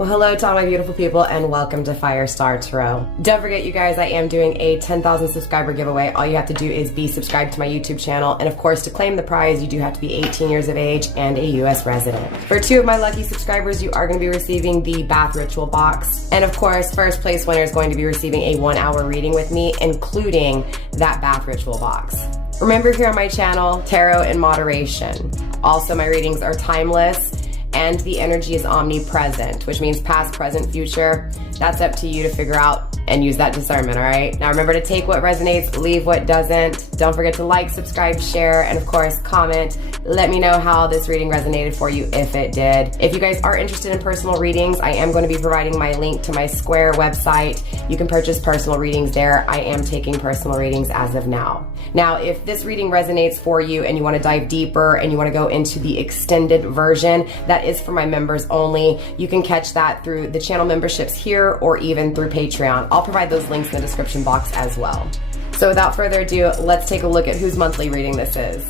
Well, hello to all my beautiful people and welcome to FireStar Tarot. Don't forget, you guys, I am doing a 10,000 subscriber giveaway. All you have to do is be subscribed to my YouTube channel. And of course, to claim the prize, you do have to be 18 years of age and a US resident. For 2 of my lucky subscribers, you are going to be receiving the bath ritual box. And of course, first place winner is going to be receiving a 1-hour reading with me, including that bath ritual box. Remember, here on my channel, tarot in moderation. Also, my readings are timeless and the energy is omnipresent, which means past, present, future. That's up to you to figure out and use that discernment, all right? Now remember to take what resonates, leave what doesn't. Don't forget to like, subscribe, share, and of course, comment. Let me know how this reading resonated for you if it did. If you guys are interested in personal readings, I am going to be providing my link to my Square website. You can purchase personal readings there. I am taking personal readings as of now. Now, if this reading resonates for you and you want to dive deeper and you want to go into the extended version, that is for my members only. You can catch that through the channel memberships here or even through Patreon. I'll provide those links in the description box as well. So without further ado, let's take a look at whose monthly reading this is.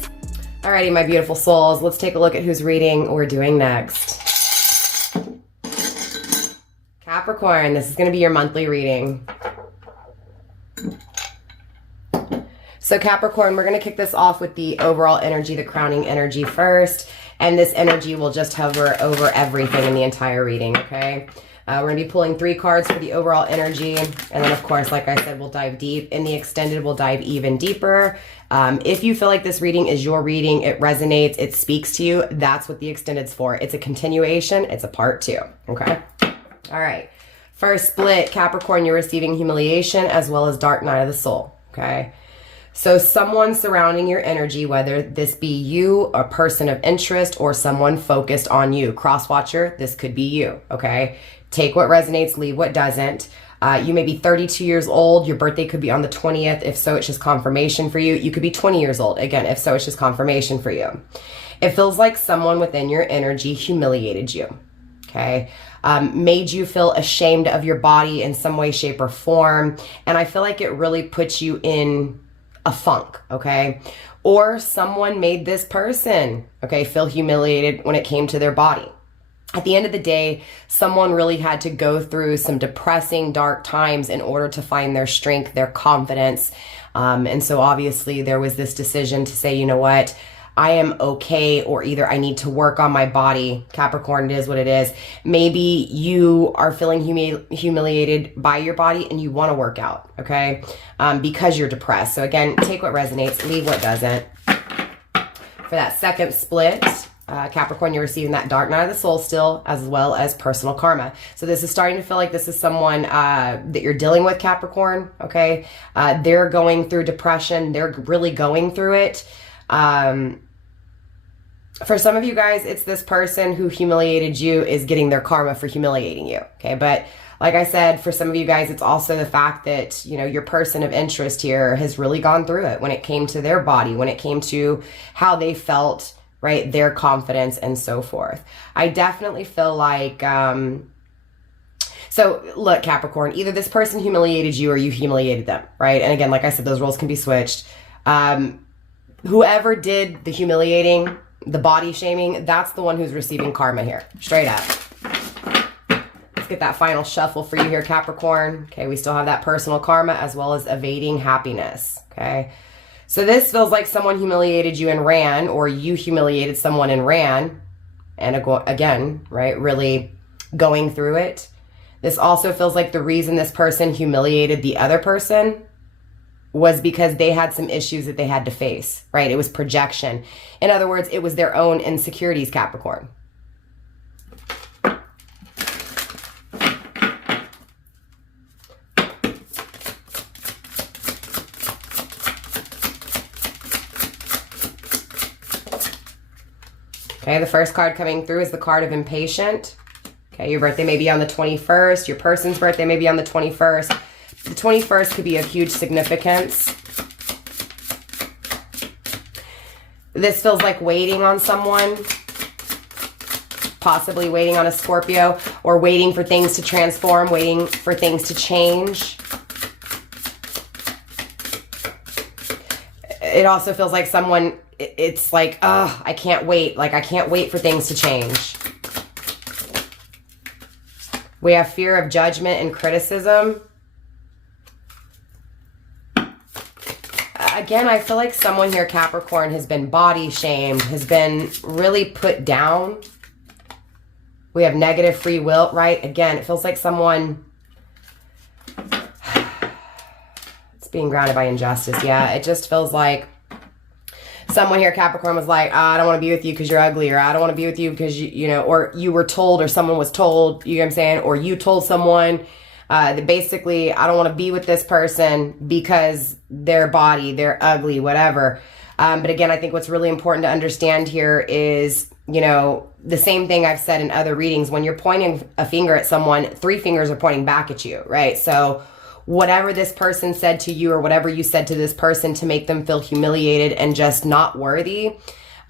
Alrighty, my beautiful souls, let's take a look at whose reading we're doing next. Capricorn, this is going to be your monthly reading. So Capricorn, we're going to kick this off with the overall energy, the crowning energy first. And this energy will just hover over everything in the entire reading, okay? We're going to be pulling 3 cards for the overall energy. And then, of course, like I said, we'll dive deep. In the extended, we'll dive even deeper. If you feel like this reading is your reading, it resonates, it speaks to you, that's what the extended's for. It's a continuation. It's a part 2, okay? All right. First split, Capricorn, you're receiving humiliation as well as dark night of the soul, okay? So someone surrounding your energy, whether this be you, a person of interest, or someone focused on you. Cross-watcher, this could be you, okay? Take what resonates, leave what doesn't. You may be 32 years old. Your birthday could be on the 20th. If so, it's just confirmation for you. You could be 20 years old. Again, if so, it's just confirmation for you. It feels like someone within your energy humiliated you, okay? Made you feel ashamed of your body in some way, shape, or form. And I feel like it really puts you in a funk, okay? Or someone made this person, okay, feel humiliated when it came to their body. At the end of the day, someone really had to go through some depressing, dark times in order to find their strength, their confidence. And so obviously there was this decision to say, you know what, I am okay, or either I need to work on my body. Capricorn, it is what it is. Maybe you are feeling humiliated by your body and you want to work out, okay? Because you're depressed. So again, take what resonates, leave what doesn't. For that second split, Capricorn, you're receiving that dark night of the soul still, as well as personal karma. So this is starting to feel like this is someone that you're dealing with, Capricorn, okay? They're going through depression. They're really going through it. For some of you guys, it's this person who humiliated you is getting their karma for humiliating you, okay? But like I said, for some of you guys, it's also the fact that, you know, your person of interest here has really gone through it when it came to their body, when it came to how they felt, right? Their confidence and so forth. I definitely feel like, so look, Capricorn, either this person humiliated you or you humiliated them, right? And again, like I said, those roles can be switched. Whoever did the humiliating, the body shaming, that's the one who's receiving karma here, straight up. Let's get that final shuffle for you here, Capricorn. Okay, we still have that personal karma as well as evading happiness, okay? So this feels like someone humiliated you and ran, or you humiliated someone and ran. And again, right, really going through it. This also feels like the reason this person humiliated the other person was because they had some issues that they had to face, right? It was projection. In other words, it was their own insecurities, Capricorn. Okay, the first card coming through is the card of impatient. Okay, your birthday may be on the 21st. Your person's birthday may be on the 21st. The 21st could be of huge significance. This feels like waiting on someone, possibly waiting on a Scorpio, or waiting for things to transform, waiting for things to change. It also feels like someone, it's like, oh, I can't wait. Like, I can't wait for things to change. We have fear of judgment and criticism. Again, I feel like someone here, Capricorn, has been body shamed, has been really put down. We have negative free will, right? Again, it feels like someone, it's being grounded by injustice. Yeah, it just feels like someone here, Capricorn, was like, I don't want to be with you because you're ugly, or I don't want to be with you because you know, or you were told, or someone was told, you know what I'm saying? Or you told someone that basically, I don't want to be with this person because their body, they're ugly, whatever. But again, I think what's really important to understand here is, you know, the same thing I've said in other readings. When you're pointing a finger at someone, 3 fingers are pointing back at you, right? So whatever this person said to you, or whatever you said to this person to make them feel humiliated and just not worthy,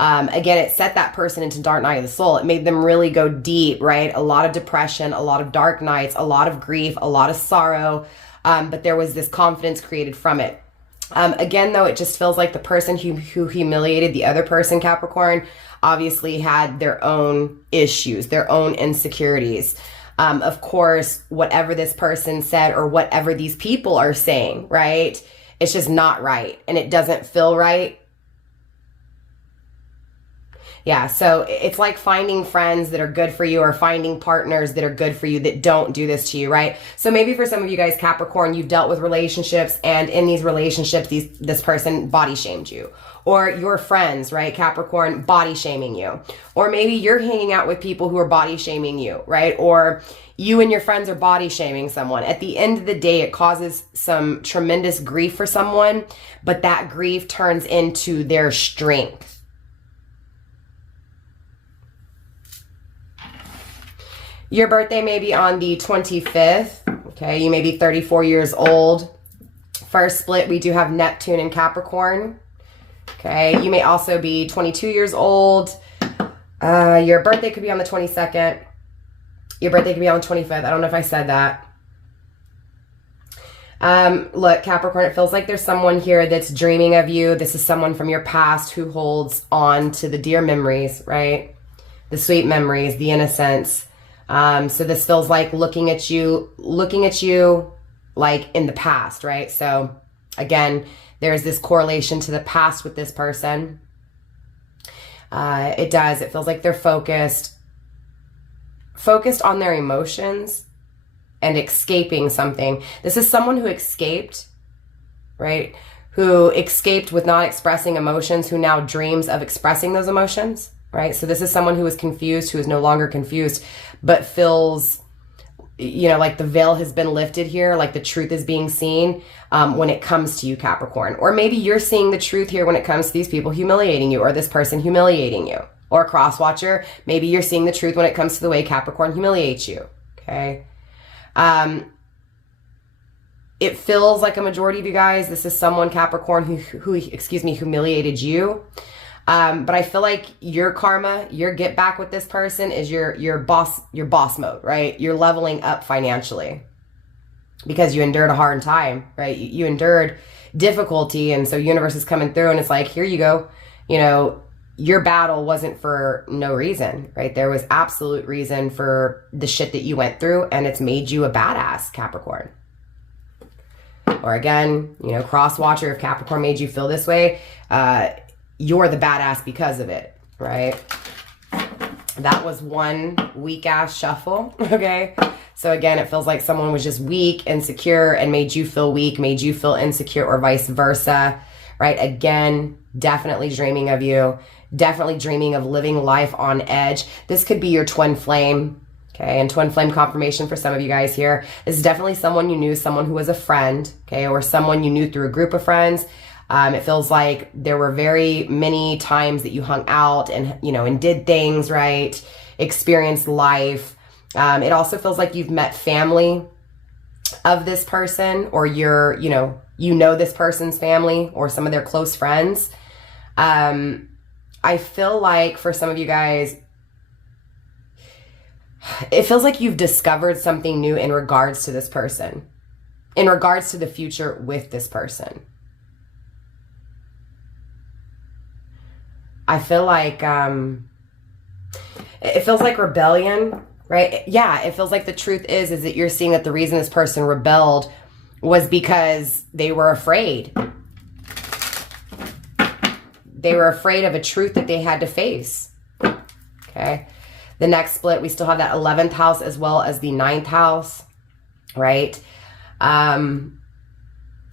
again, it set that person into dark night of the soul. It made them really go deep, right? A lot of depression, a lot of dark nights, a lot of grief, a lot of sorrow. But there was this confidence created from it. Again, though, it just feels like the person who humiliated the other person, Capricorn, obviously had their own issues, their own insecurities. Of course, whatever this person said, or whatever these people are saying, right? It's just not right, and it doesn't feel right. Yeah, so it's like finding friends that are good for you, or finding partners that are good for you that don't do this to you, right? So maybe for some of you guys, Capricorn, you've dealt with relationships, and in these relationships, this person body shamed you. Or your friends, right, Capricorn, body shaming you. Or maybe you're hanging out with people who are body shaming you, right? Or you and your friends are body shaming someone. At the end of the day, it causes some tremendous grief for someone, but that grief turns into their strength. Your birthday may be on the 25th, okay? You may be 34 years old. First split, we do have Neptune and Capricorn, okay? You may also be 22 years old. Your birthday could be on the 22nd. Your birthday could be on the 25th. I don't know if I said that. Look, Capricorn, it feels like there's someone here that's dreaming of you. This is someone from your past who holds on to the dear memories, right? The sweet memories, the innocence. So this feels like looking at you like in the past, right? So again, there's this correlation to the past with this person. It feels like they're focused on their emotions and escaping something. This is someone who escaped, right? Who escaped with not expressing emotions, who now dreams of expressing those emotions. Right? So this is someone who is confused, who is no longer confused, but feels, you know, like the veil has been lifted here, like the truth is being seen when it comes to you, Capricorn. Or maybe you're seeing the truth here when it comes to these people humiliating you, or this person humiliating you. Or cross-watcher, maybe you're seeing the truth when it comes to the way Capricorn humiliates you, okay? It feels like a majority of you guys, this is someone, Capricorn, who humiliated you. But I feel like your karma, your get back with this person is your boss mode, right? You're leveling up financially because you endured a hard time, right? You endured difficulty. And so universe is coming through and it's like, here you go. You know, your battle wasn't for no reason, right? There was absolute reason for the shit that you went through, and it's made you a badass, Capricorn. Or again, you know, cross watcher, if Capricorn made you feel this way, you're the badass because of it, right? That was one weak ass shuffle, okay? So again, it feels like someone was just weak, insecure, and made you feel weak, made you feel insecure, or vice versa, right? Again, definitely dreaming of you, definitely dreaming of living life on edge. This could be your twin flame, okay? And twin flame confirmation for some of you guys here. This is definitely someone you knew, someone who was a friend, okay? Or someone you knew through a group of friends. It feels like there were very many times that you hung out and, you know, and did things, right? Experienced life. It also feels like you've met family of this person, or you know this person's family or some of their close friends. I feel like for some of you guys, it feels like you've discovered something new in regards to this person, in regards to the future with this person. I feel like it feels like rebellion right? Yeah, it feels like the truth is that you're seeing that the reason this person rebelled was because they were afraid. They were afraid of a truth that they had to face. Okay. The next split, we still have that 11th house as well as the 9th house, right?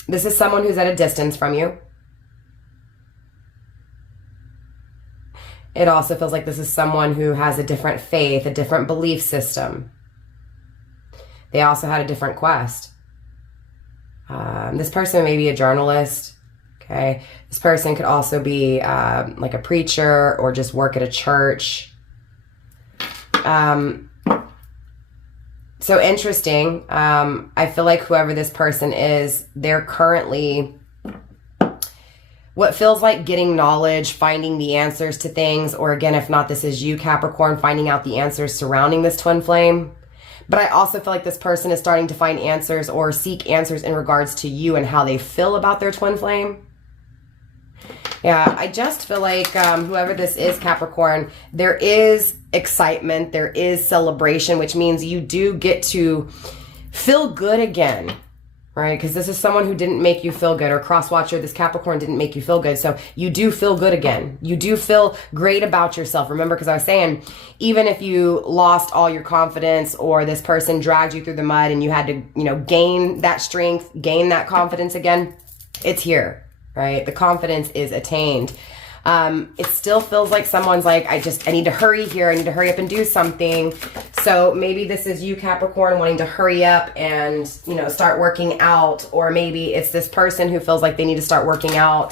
This is someone who's at a distance from you. It also feels like this is someone who has a different faith, a different belief system. They also had a different quest. This person may be a journalist. Okay. This person could also be like a preacher or just work at a church. So interesting. I feel like whoever this person is, they're currently what feels like getting knowledge, finding the answers to things, or again, if not, this is you, Capricorn, finding out the answers surrounding this twin flame. But I also feel like this person is starting to find answers or seek answers in regards to you and how they feel about their twin flame. Yeah, I just feel like whoever this is, Capricorn, there is excitement, there is celebration, which means you do get to feel good again, right? Because this is someone who didn't make you feel good, or cross-watcher, this Capricorn didn't make you feel good. So you do feel good again. You do feel great about yourself. Remember, because I was saying, even if you lost all your confidence or this person dragged you through the mud and you had to, gain that strength, gain that confidence again, it's here. Right? The confidence is attained. It still feels like someone's like, I need to hurry here. I need to hurry up and do something. So maybe this is you, Capricorn, wanting to hurry up and, start working out. Or maybe it's this person who feels like they need to start working out.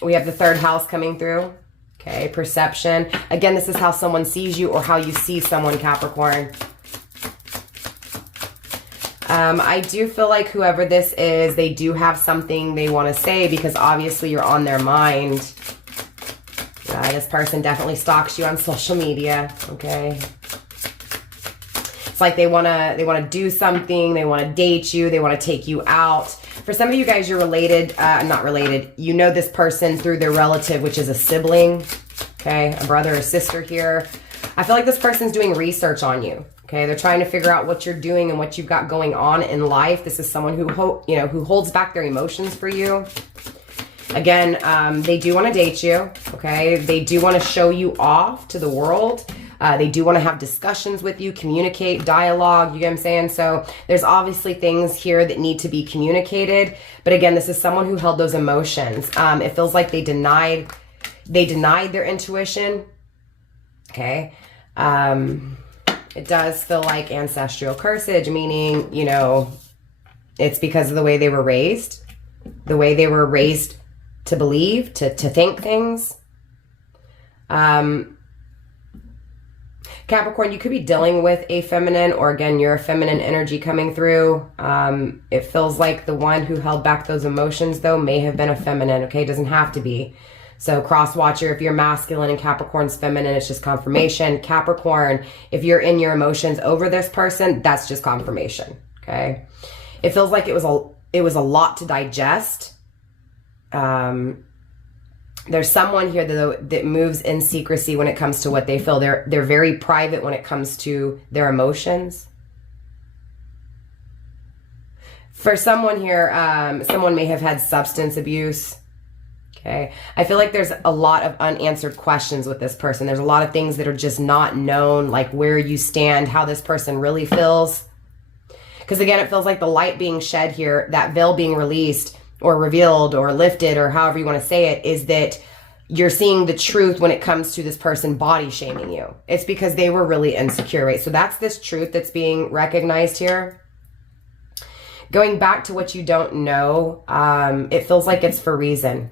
We have the 3rd house coming through. Okay. Perception. Again, this is how someone sees you or how you see someone, Capricorn. I do feel like whoever this is, they do have something they want to say because obviously you're on their mind. This person definitely stalks you on social media, okay? It's like they want to do something, they want to date you, they want to take you out. For some of you guys, you're related, not related. You know this person through their relative, which is a sibling, okay? A brother or sister here. I feel like this person's doing research on you. Okay, they're trying to figure out what you're doing and what you've got going on in life. This is someone who who holds back their emotions for you. Again, they do want to date you. Okay, they do want to show you off to the world. They do want to have discussions with you, communicate, dialogue. You get what I'm saying? So there's obviously things here that need to be communicated. But again, this is someone who held those emotions. It feels like they denied their intuition. Okay. It does feel like ancestral cursage, meaning, it's because of the way they were raised to believe, to think things. Capricorn, you could be dealing with a feminine, or again, your feminine energy coming through. It feels like the one who held back those emotions, though, may have been a feminine, okay? It doesn't have to be. So cross-watcher, if you're masculine and Capricorn's feminine, it's just confirmation. Capricorn, if you're in your emotions over this person, that's just confirmation, okay? It feels like it was a lot to digest. There's someone here, though, that moves in secrecy when it comes to what they feel. They're very private when it comes to their emotions. For someone here, someone may have had substance abuse. Okay. I feel like there's a lot of unanswered questions with this person. There's a lot of things that are just not known, like where you stand, how this person really feels. Because again, it feels like the light being shed here, that veil being released or revealed or lifted, or however you want to say it, is that you're seeing the truth when it comes to this person body shaming you. It's because they were really insecure, right? So that's this truth that's being recognized here. Going back to what you don't know, it feels like it's for reason.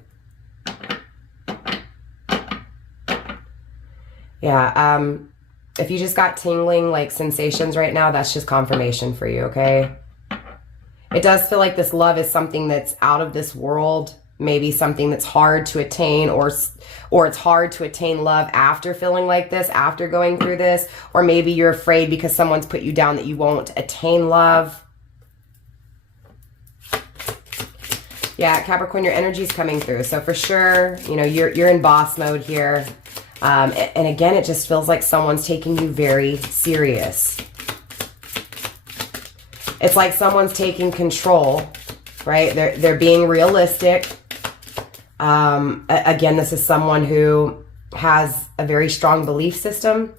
Yeah, if you just got tingling like sensations right now, that's just confirmation for you, okay? It does feel like this love is something that's out of this world, maybe something that's hard to attain, or it's hard to attain love after feeling like this, after going through this, or maybe you're afraid because someone's put you down that you won't attain love. Yeah, Capricorn, your energy's coming through. So for sure, you're in boss mode here. And again, it just feels like someone's taking you very serious. It's like someone's taking control, right? They're being realistic. Again, this is someone who has a very strong belief system.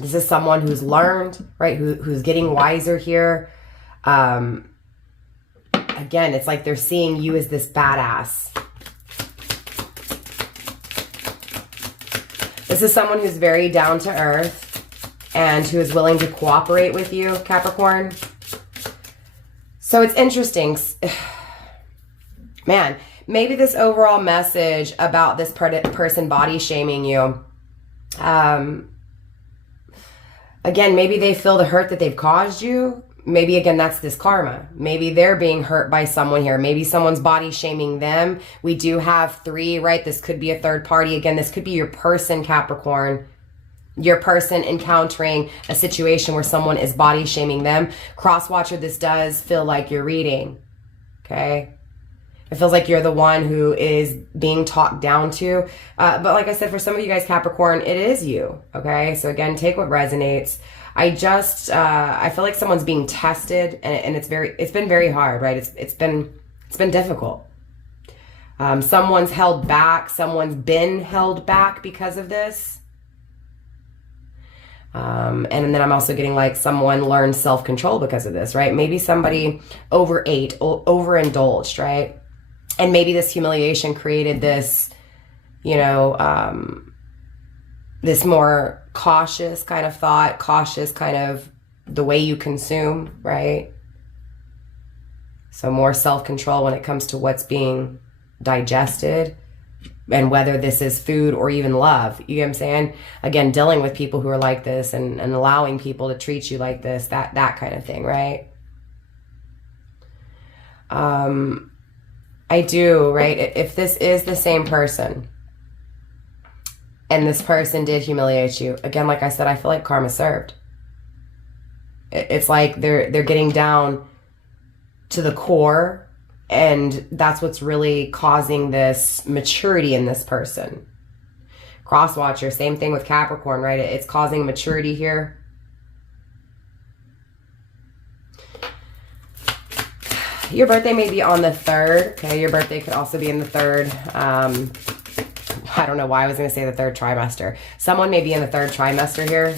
This is someone who's learned, right? Who's getting wiser here. Again, it's like they're seeing you as this badass. This is someone who's very down to earth and who is willing to cooperate with you, Capricorn. So it's interesting. Man, maybe this overall message about this person body shaming you, again, maybe they feel the hurt that they've caused you. Maybe, again, that's this karma. Maybe they're being hurt by someone here. Maybe someone's body shaming them. We do have 3, right? This could be a third party. Again, this could be your person, Capricorn. Your person encountering a situation where someone is body shaming them. Cross-watcher, this does feel like you're reading, okay? It feels like you're the one who is being talked down to. But like I said, for some of you guys, Capricorn, it is you, okay? So again, take what resonates. I feel like someone's being tested, and it's been very hard, right? It's been difficult. Someone's held back. Someone's been held back because of this. And then I'm also getting like someone learned self-control because of this, right? Maybe somebody overindulged, right? And maybe this humiliation created this, this more cautious kind of thought, cautious kind of the way you consume, right? So more self-control when it comes to what's being digested and whether this is food or even love. You get what I'm saying? Again, dealing with people who are like this and allowing people to treat you like this, that kind of thing, right? I do, right? If this is the same person, and this person did humiliate you, again, like I said, I feel like karma served. It's like they're getting down to the core, and that's what's really causing this maturity in this person. Crosswatcher, same thing with Capricorn, right? It's causing maturity here. Your birthday may be on the 3rd, okay? Your birthday could also be in the 3rd. I don't know why I was going to say the 3rd trimester. Someone may be in the 3rd trimester here.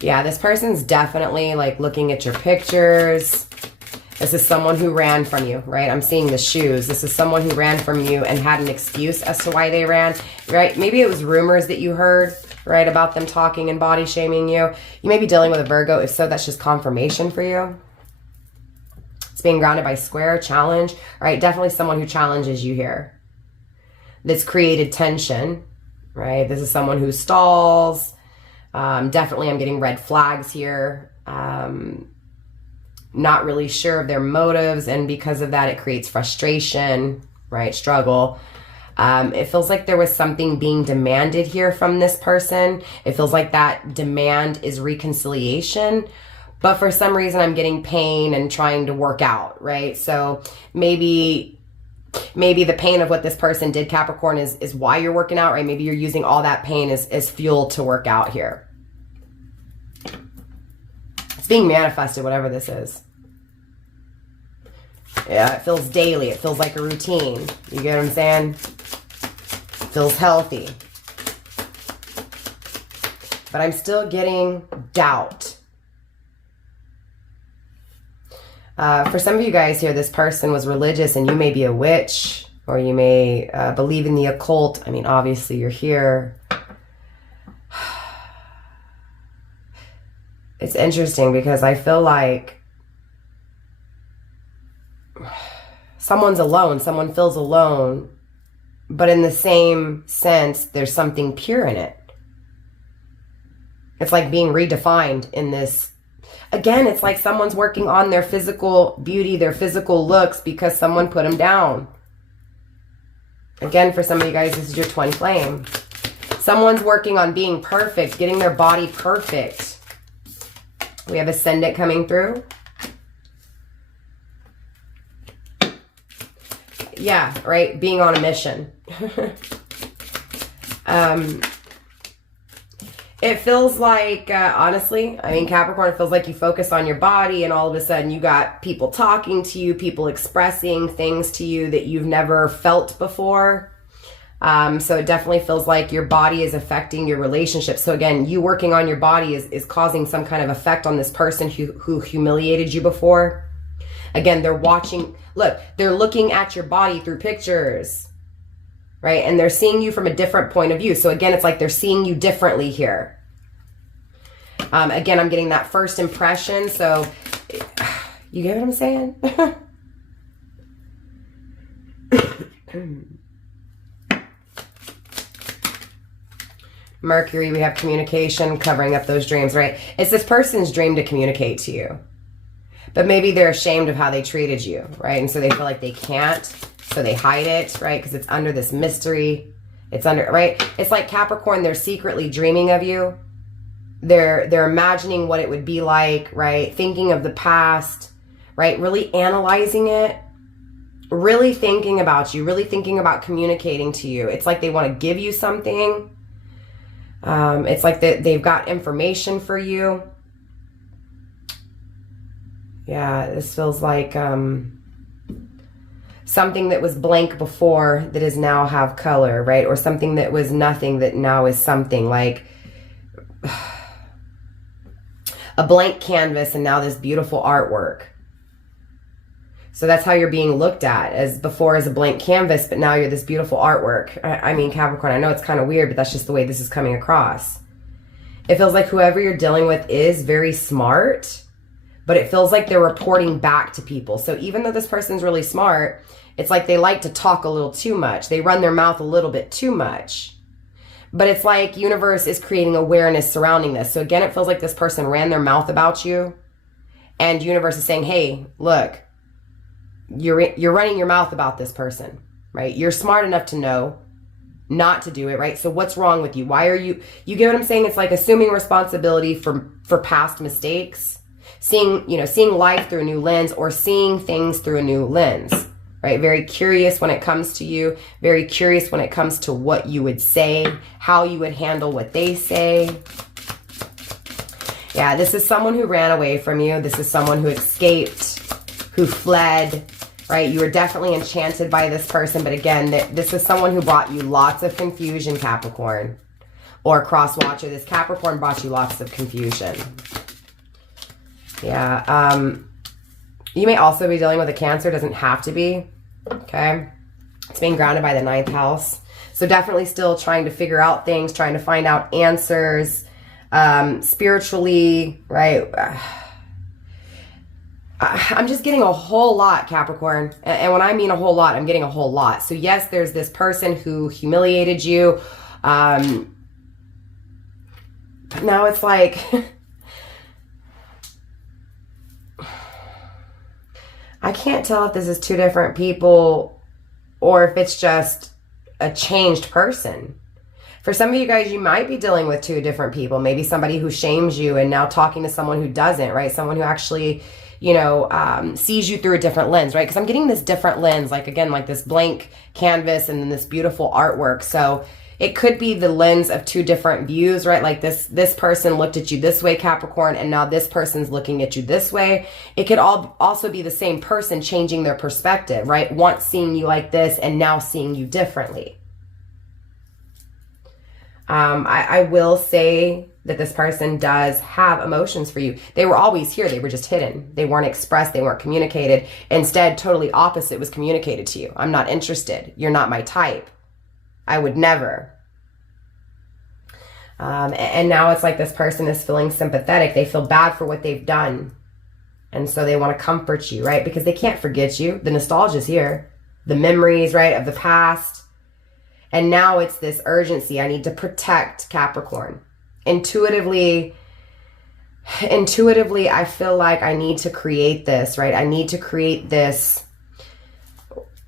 Yeah, this person's definitely like looking at your pictures. This is someone who ran from you, right? I'm seeing the shoes. This is someone who ran from you and had an excuse as to why they ran, right? Maybe it was rumors that you heard, right, about them talking and body shaming you. You may be dealing with a Virgo. If so, that's just confirmation for you. It's being grounded by square, challenge, right? Definitely someone who challenges you here. That's created tension, right? This is someone who stalls. Definitely I'm getting red flags here. Not really sure of their motives, and because of that, it creates frustration, right? Struggle. It feels like there was something being demanded here from this person. It feels like that demand is reconciliation, but for some reason I'm getting pain and trying to work out, right? So maybe the pain of what this person did, Capricorn, is why you're working out, right? Maybe you're using all that pain as fuel to work out here. It's being manifested, whatever this is. Yeah, it feels daily. It feels like a routine. You get what I'm saying? It feels healthy. But I'm still getting doubt. For some of you guys here, this person was religious and you may be a witch, or you may believe in the occult. I mean, obviously you're here. It's interesting because I feel like someone's alone. Someone feels alone. But in the same sense, there's something pure in it. It's like being redefined in this. Again, it's like someone's working on their physical beauty, their physical looks, because someone put them down. Again, for some of you guys, this is your twin flame. Someone's working on being perfect, getting their body perfect. We have ascendant coming through. Yeah, right? Being on a mission. It feels like, honestly, I mean, Capricorn, it feels like you focus on your body and all of a sudden you got people talking to you, people expressing things to you that you've never felt before. So it definitely feels like your body is affecting your relationship. So again, you working on your body is causing some kind of effect on this person who humiliated you before. Again, they're watching, look, they're looking at your body through pictures, right? And they're seeing you from a different point of view. So again, it's like they're seeing you differently here. Again, I'm getting that first impression. So you get what I'm saying? Mercury, we have communication, covering up those dreams, right? It's this person's dream to communicate to you. But maybe they're ashamed of how they treated you, right? And so they feel like they can't. So they hide it, right? Because it's under this mystery. It's under, right? It's like Capricorn, they're secretly dreaming of you. They're imagining what it would be like, right? Thinking of the past, right? Really analyzing it. Really thinking about you. Really thinking about communicating to you. It's like they want to give you something. It's like they've got information for you. Yeah, this feels like something that was blank before that is now have color, right? Or something that was nothing that now is something, like a blank canvas and now this beautiful artwork. So that's how you're being looked at, as before as a blank canvas, but now you're this beautiful artwork. I mean, Capricorn, I know it's kind of weird, but that's just the way this is coming across. It feels like whoever you're dealing with is very smart, but it feels like they're reporting back to people. So even though this person's really smart, it's like they like to talk a little too much. They run their mouth a little bit too much. But it's like universe is creating awareness surrounding this. So again, it feels like this person ran their mouth about you, and universe is saying, hey, look, you're running your mouth about this person, right? You're smart enough to know not to do it, right? So what's wrong with you? Why are you get what I'm saying? It's like assuming responsibility for past mistakes, seeing life through a new lens, or seeing things through a new lens, right? Very curious when it comes to you, very curious when it comes to what you would say, how you would handle what they say. Yeah, this is someone who ran away from you. This is someone who escaped, who fled, right? You were definitely enchanted by this person. But again, this is someone who brought you lots of confusion, Capricorn. Or cross watcher, this Capricorn brought you lots of confusion. Yeah, you may also be dealing with a Cancer. Doesn't have to be, okay? It's being grounded by the 9th house. So definitely still trying to figure out things, trying to find out answers, spiritually, right? I'm just getting a whole lot, Capricorn. And when I mean a whole lot, I'm getting a whole lot. So yes, there's this person who humiliated you. But now it's like... I can't tell if this is two different people or if it's just a changed person. For some of you guys, you might be dealing with two different people. Maybe somebody who shames you and now talking to someone who doesn't, right? Someone who actually, sees you through a different lens, right? Because I'm getting this different lens, like again, like this blank canvas and then this beautiful artwork. So it could be the lens of two different views, right? Like this person looked at you this way, Capricorn, and now this person's looking at you this way. It could also be the same person changing their perspective, right? Once seeing you like this and now seeing you differently. I will say that this person does have emotions for you. They were always here. They were just hidden. They weren't expressed. They weren't communicated. Instead, totally opposite was communicated to you. I'm not interested. You're not my type. I would never. And now it's like this person is feeling sympathetic. They feel bad for what they've done. And so they want to comfort you, right? Because they can't forget you. The nostalgia's here. The memories, right, of the past. And now it's this urgency. I need to protect Capricorn. Intuitively, I feel like I need to create this, right? I need to create this,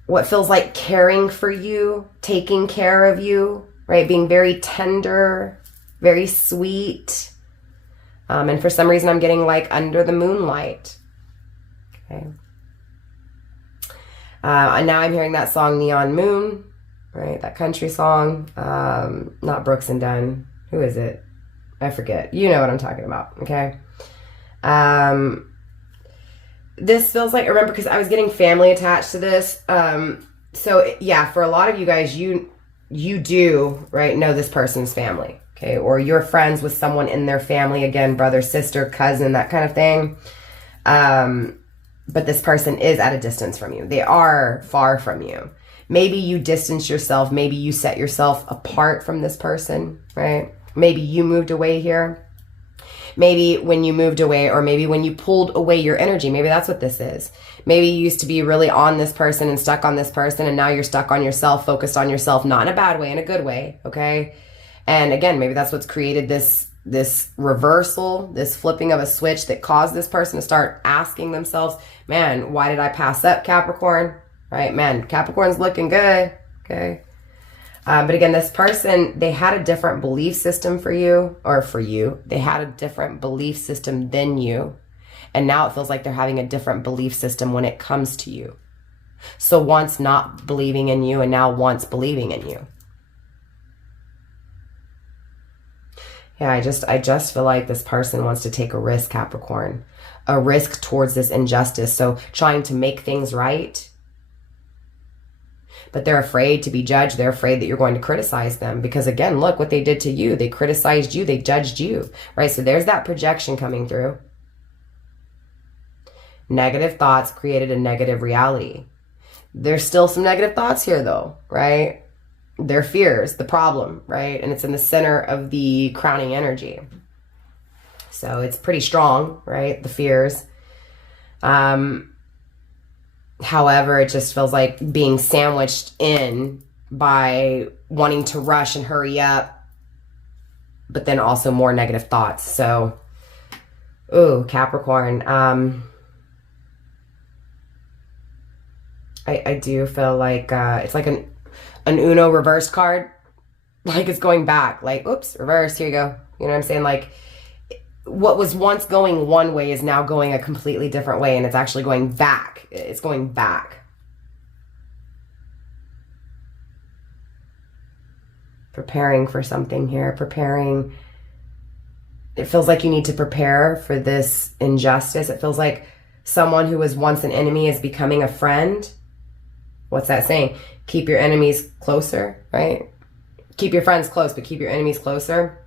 what feels like caring for you, taking care of you, right? Being very tender, very sweet. And for some reason, I'm getting like under the moonlight. Okay. And now I'm hearing that song Neon Moon. right? That country song, not Brooks and Dunn. Who is it? I forget. You know what I'm talking about, okay? This feels like, remember, because I was getting family attached to this. So yeah, for a lot of you guys, you do, right, know this person's family, okay? Or you're friends with someone in their family, again, brother, sister, cousin, that kind of thing. But this person is at a distance from you. They are far from you. Maybe you distance yourself. Maybe you set yourself apart from this person, right? Maybe you moved away here. Maybe when you moved away, or maybe when you pulled away your energy, maybe that's what this is. Maybe you used to be really on this person and stuck on this person, and now you're stuck on yourself, focused on yourself, not in a bad way, in a good way, okay? And again, maybe that's what's created this reversal, this flipping of a switch that caused this person to start asking themselves, man, why did I pass up Capricorn? Right, man, Capricorn's looking good, okay? But again, this person, they had a different belief system for you. They had a different belief system than you. And now it feels like they're having a different belief system when it comes to you. So once not believing in you, and now once believing in you. Yeah, I just feel like this person wants to take a risk, Capricorn. A risk towards this injustice. So trying to make things right. But they're afraid to be judged. They're afraid that you're going to criticize them. Because again, look what they did to you. They criticized you. They judged you. Right? So there's that projection coming through. Negative thoughts created a negative reality. There's still some negative thoughts here though, right? They're fears, the problem, right? And it's in the center of the crowning energy. So it's pretty strong, right? The fears. However, it just feels like being sandwiched in by wanting to rush and hurry up, but then also more negative thoughts. So, ooh, Capricorn. I do feel like it's like an Uno reverse card. Like it's going back. Like, oops, reverse, here you go. You know what I'm saying? Like, what was once going one way is now going a completely different way, and it's actually going back. It's going back. Preparing for something here. Preparing. It feels like you need to prepare for this injustice. It feels like someone who was once an enemy is becoming a friend. What's that saying? Keep your enemies closer, right? Keep your friends close, but keep your enemies closer.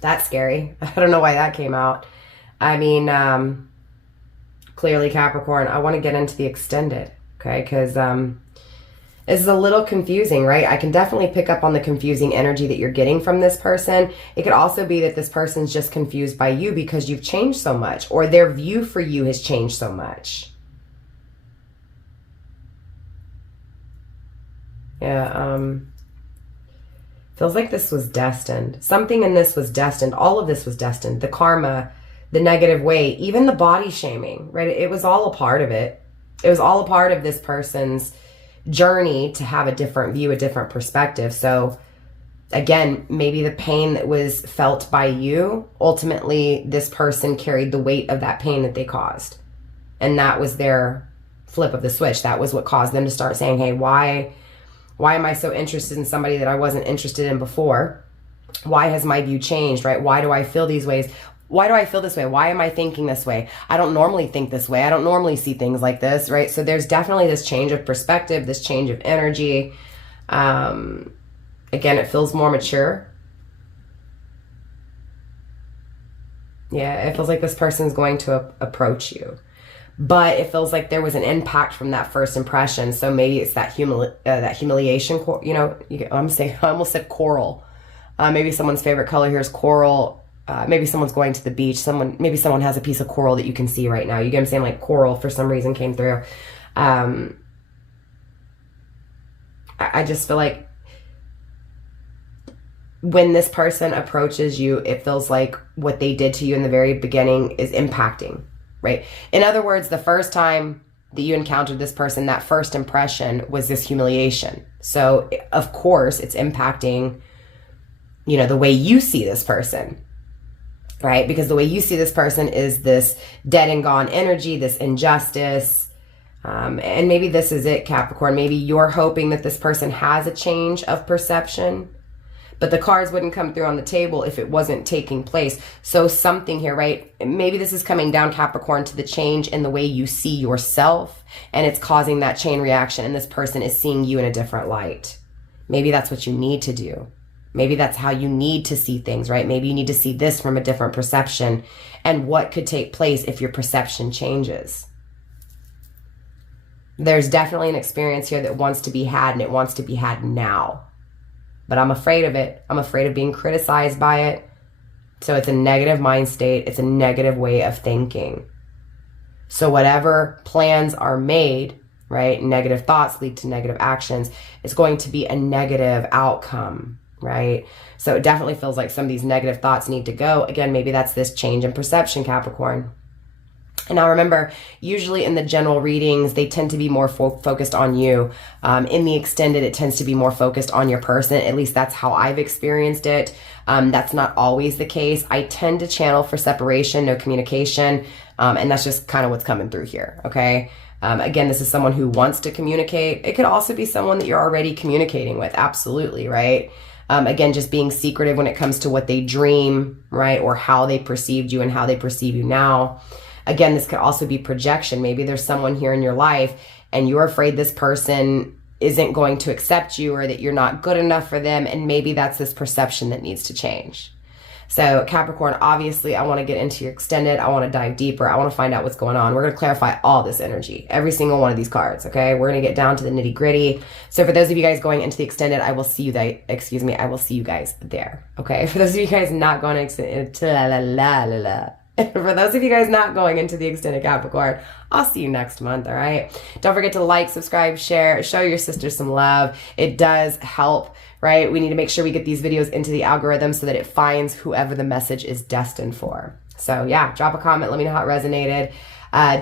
That's scary. I don't know why that came out. I mean, clearly Capricorn, I want to get into the extended, okay? Because this is a little confusing, right? I can definitely pick up on the confusing energy that you're getting from this person. It could also be that this person's just confused by you because you've changed so much, or their view for you has changed so much. Yeah, feels like this was destined. Something in this was destined. All of this was destined. The karma, the negative way, even the body shaming, right? It was all a part of it. It was all a part of this person's journey to have a different view, a different perspective. So again, maybe the pain that was felt by you, ultimately this person carried the weight of that pain that they caused. And that was their flip of the switch. That was what caused them to start saying, hey, why am I so interested in somebody that I wasn't interested in before? Why has my view changed, right? Why do I feel these ways? Why do I feel this way? Why am I thinking this way? I don't normally think this way. I don't normally see things like this, right? So there's definitely this change of perspective, this change of energy. Again, it feels more mature. Yeah, it feels like this person's going to approach you. But it feels like there was an impact from that first impression. So maybe it's that humiliation, you know, I almost said coral. Maybe someone's favorite color here is coral. Maybe someone's going to the beach. Maybe someone has a piece of coral that you can see right now. You get what I'm saying? Like coral for some reason came through. I just feel like when this person approaches you, it feels like what they did to you in the very beginning is impacting. Right? In other words, the first time that you encountered this person, that first impression was this humiliation. So, of course, it's impacting, you know, the way you see this person, right? Because the way you see this person is this dead and gone energy, this injustice, And maybe this is it, Capricorn. Maybe you're hoping that this person has a change of perception, but the cards wouldn't come through on the table if it wasn't taking place. So something here, right? Maybe this is coming down, Capricorn, to the change in the way you see yourself, and it's causing that chain reaction, and this person is seeing you in a different light. Maybe that's what you need to do. Maybe that's how you need to see things, right? Maybe you need to see this from a different perception, and what could take place if your perception changes. There's definitely an experience here that wants to be had, and it wants to be had now. But I'm afraid of it. I'm afraid of being criticized by it. So it's a negative mind state. It's a negative way of thinking. So whatever plans are made, right? Negative thoughts lead to negative actions. It's going to be a negative outcome, right? So it definitely feels like some of these negative thoughts need to go. Again, maybe that's this change in perception, Capricorn. And now remember, usually in the general readings, they tend to be more focused on you. In the extended, it tends to be more focused on your person. At least that's how I've experienced it. That's not always the case. I tend to channel for separation, no communication. And that's just kind of what's coming through here, okay? Again, this is someone who wants to communicate. It could also be someone that you're already communicating with, absolutely, right? Again, just being secretive when it comes to what they dream, right? Or how they perceived you and how they perceive you now. Again, this could also be projection. Maybe there's someone here in your life and you're afraid this person isn't going to accept you or that you're not good enough for them. And maybe that's this perception that needs to change. So Capricorn, obviously, I want to get into your extended. I want to dive deeper. I want to find out what's going on. We're going to clarify all this energy, every single one of these cards, okay? We're going to get down to the nitty gritty. So for those of you guys going into the extended, I will see you I will see you guys there, okay? For those of you guys not going to for those of you guys not going into the extended, Capricorn, I'll see you next month, all right? Don't forget to like, subscribe, share, show your sister some love. It does help, right? We need to make sure we get these videos into the algorithm so that it finds whoever the message is destined for. So yeah, drop a comment. Let me know how it resonated.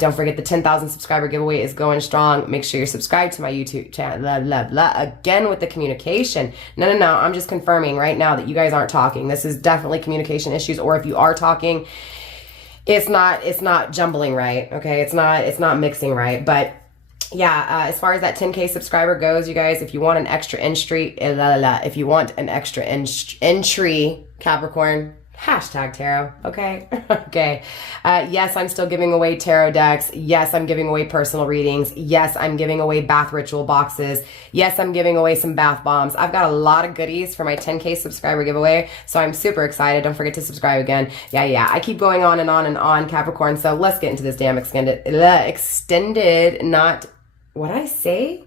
Don't forget the 10,000 subscriber giveaway is going strong. Make sure you're subscribed to my YouTube channel. Again, with the communication. No. I'm just confirming right now that you guys aren't talking. This is definitely communication issues, or if you are talking, it's not jumbling right, okay? It's not mixing right. But yeah, as far as that 10K subscriber goes, you guys, if you want an extra entry, Capricorn, hashtag tarot, okay? Okay. Yes, I'm still giving away tarot decks. Yes, I'm giving away personal readings. Yes, I'm giving away bath ritual boxes. Yes, I'm giving away some bath bombs. I've got a lot of goodies for my 10K subscriber giveaway, so I'm super excited. Don't forget to subscribe again. Yeah, I keep going on and on and on, Capricorn, so let's get into this damn extended, not, what'd I say?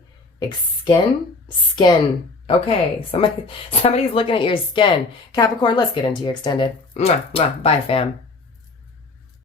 Skin. Okay, somebody's looking at your skin. Capricorn, let's get into your extended. Mwah, mwah. Bye, fam.